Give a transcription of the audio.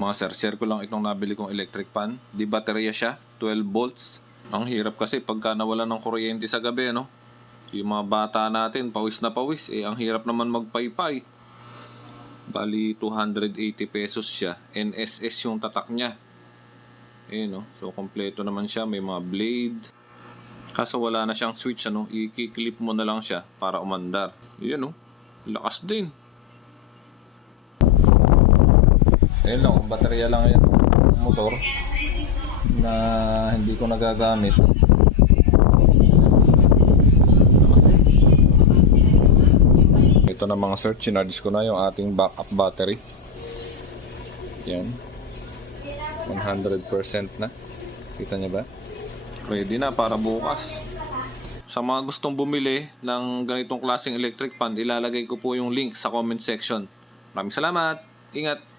Mga sir, share ko lang itong nabili kong electric fan. Di baterya siya, 12 volts. Ang hirap kasi pagka nawala ng kuryente sa gabi, no? Yung mga bata natin, pawis na pawis. Ang hirap naman magpaypay. Bali, 280 pesos siya. NSS yung tatak niya. No? So, kompleto naman siya. May mga blade. Kaso wala na siyang switch, ano? I-clip mo na lang siya para umandar. Yan, no? Lakas din. Ayun lang, baterya lang yan motor na hindi ko nagagamit. Ito na mga sir, chinarge ko na yung ating backup battery. Yan, 100% na. Kita niyo ba? Ready na para bukas. Sa mga gustong bumili ng ganitong klaseng electric fan, ilalagay ko po yung link sa comment section. Maraming salamat. Ingat.